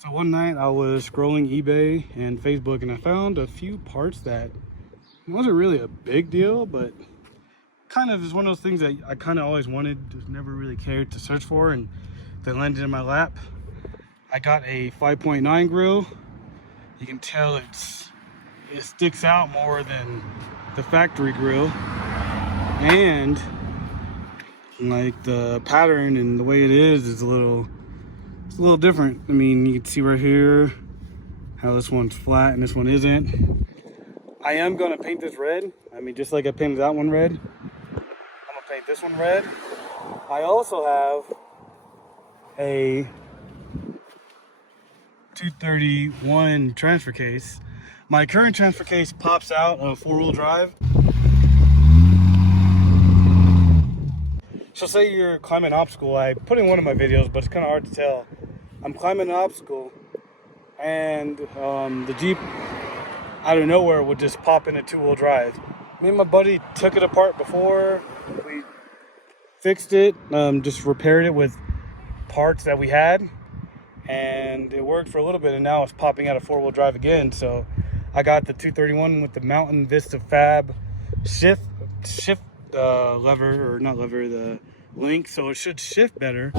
So one night I was scrolling eBay and Facebook and I found a few parts that wasn't really a big deal, but kind of is one of those things that I kind of always wanted, just never really cared to search for, and they landed in my lap. I got a 5.9 grill. You can tell it sticks out more than the factory grill, and like the pattern and the way it is a little different. I mean, you can see right here how this one's flat and this one isn't. I am gonna paint this red. I mean, just like I painted that one red, I'm gonna paint this one red. I also have a 231 transfer case. My current transfer case pops out of four-wheel drive. So say you're climbing an obstacle. I put in one of my videos, but it's kind of hard to tell. I'm climbing an obstacle and the Jeep out of nowhere would just pop into two-wheel drive. Me and my buddy took it apart before. We fixed it, just repaired it with parts that we had, and it worked for a little bit, and now it's popping out of four-wheel drive again. So I got the 231 with the Mountain Vista Fab shift lever, or not lever, the link, so it should shift better.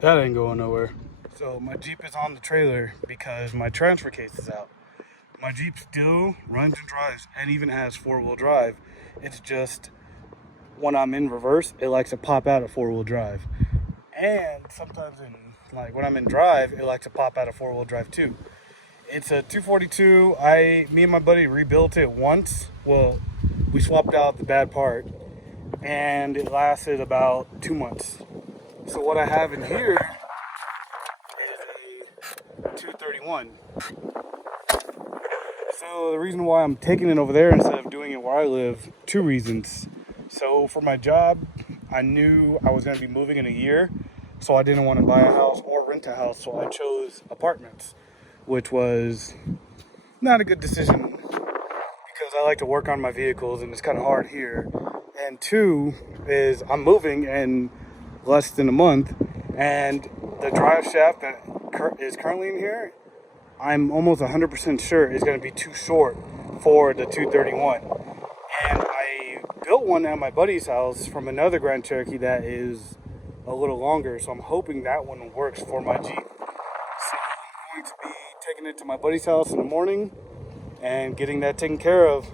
That ain't going nowhere. So my Jeep is on the trailer because my transfer case is out. My Jeep still runs and drives and even has four-wheel drive. It's just when I'm in reverse, it likes to pop out of four-wheel drive. And sometimes like when I'm in drive, it likes to pop out of four-wheel drive too. It's a 242. Me and my buddy rebuilt it once. Well, we swapped out the bad part and it lasted about 2 months. So what I have in here is a 231. So the reason why I'm taking it over there instead of doing it where I live, two reasons. So for my job, I knew I was going to be moving in a year, so I didn't want to buy a house or rent a house, so I chose apartments, which was not a good decision because I like to work on my vehicles and it's kind of hard here. And two is I'm moving in less than a month, and the drive shaft that is currently in here, I'm almost 100% sure is going to be too short for the 231. And I built one at my buddy's house from another Grand Cherokee that is a little longer, so I'm hoping that one works for my Jeep. So I'm going to be taking it to my buddy's house in the morning and getting that taken care of.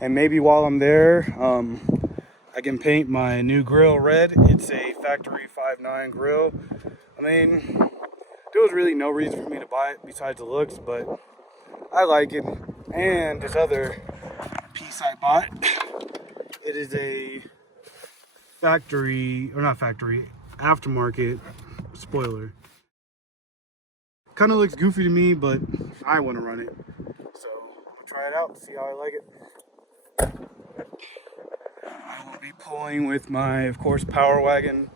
And maybe while I'm there, I can paint my new grill red. It's a factory 5.9 grill. I mean, there was really no reason for me to buy it besides the looks, but I like it. And this other piece I bought, it is a aftermarket spoiler. Kind of looks goofy to me, but I want to run it. So I'm gonna try it out and see how I like it. I will be pulling with my, of course, Power Wagon.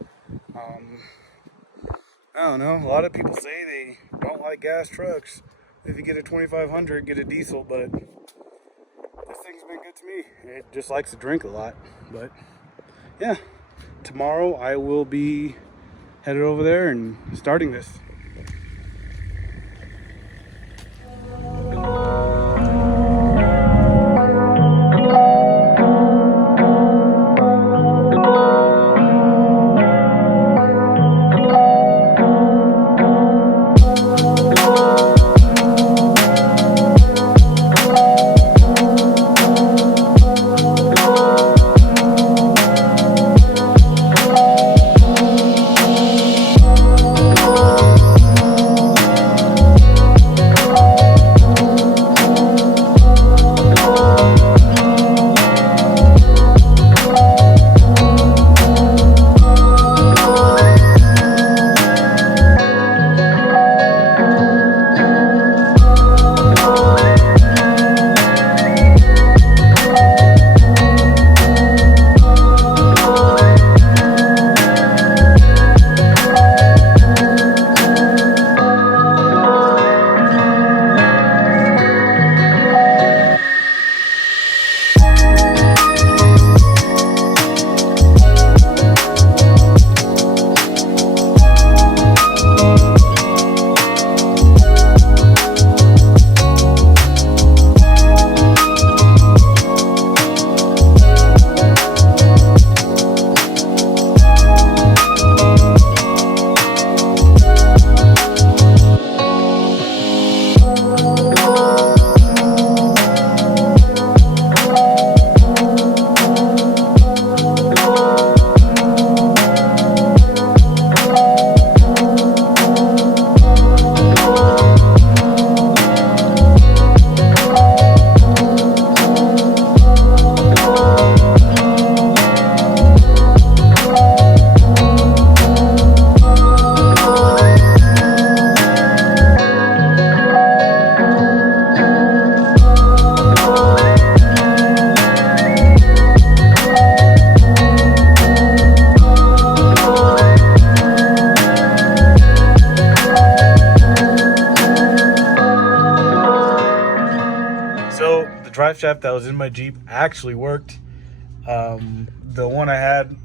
I don't know, a lot of people say they don't like gas trucks. If you get a 2500, get a diesel, but this thing's been good to me. It just likes to drink a lot. But yeah, tomorrow I will be headed over there and starting this. the drive shaft that was in my Jeep actually worked. The one I had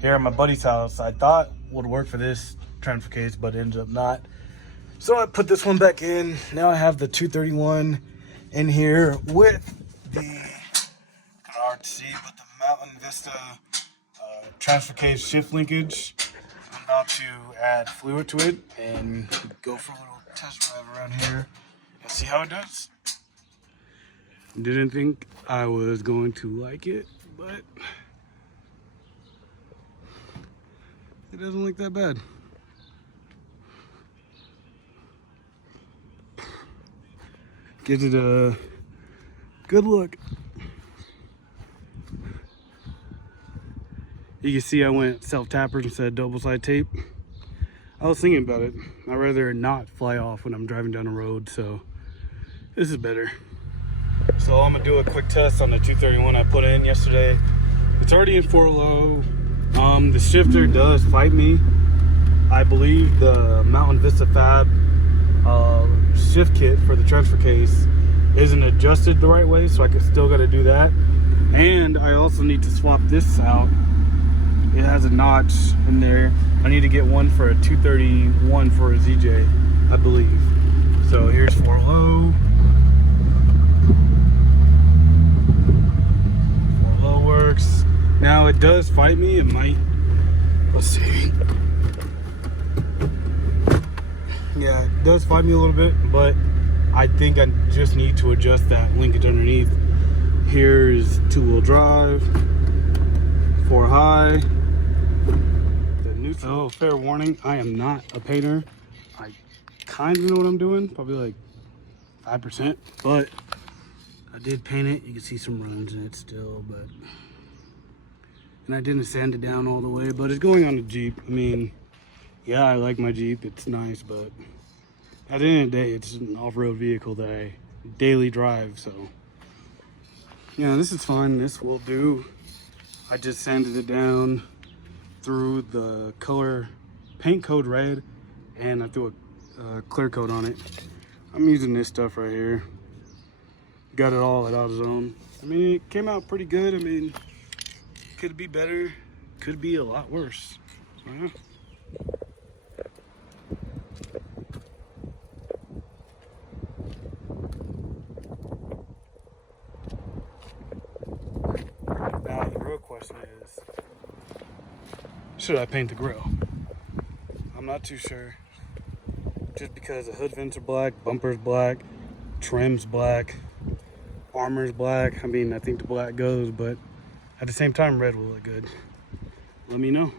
here at my buddy's house, I thought would work for this transfer case, but it ended up not. So I put this one back in. Now I have the 231 in here with the, kind of hard to see, but the Mountain Vista transfer case shift linkage. I'm about to add fluid to it and go for a little test drive around here and see how it does. Didn't think I was going to like it, but it doesn't look that bad. Gives it a good look. You can see I went self-tappers instead of double-side tape. I was thinking about it. I'd rather not fly off when I'm driving down the road, so this is better. So I'm gonna do a quick test on the 231 I put in yesterday. It's already in 4-low. The shifter does fight me. I believe the Mountain Vista Fab shift kit for the transfer case isn't adjusted the right way, so I still got to do that. And I also need to swap this out. It has a notch in there. I need to get one for a 231 for a ZJ, I believe. So here's 4-low. 4-low works. Now it does fight me. It might. Let's see. Yeah, it does fight me a little bit, but I think I just need to adjust that linkage underneath. Here's 2-wheel drive, 4 high. The neutral. Oh, fair warning, I am not a painter. I kind of know what I'm doing, probably like 5%, but I did paint it. You can see some runs in it still, but, and I didn't sand it down all the way, but it's going on the Jeep. I mean, yeah, I like my Jeep, it's nice, but at the end of the day, it's an off-road vehicle that I daily drive, so. Yeah, this is fine, this will do. I just sanded it down, threw the color paint code red, and I threw a clear coat on it. I'm using this stuff right here. Got it all at AutoZone. I mean, it came out pretty good. I mean, could be better, could be a lot worse. So, yeah. Now the real question is, should I paint the grill? I'm not too sure. Just because the hood vents are black, bumper's black, trim's black, armor's black. I mean, I think the black goes, but at the same time, red will look good. Let me know.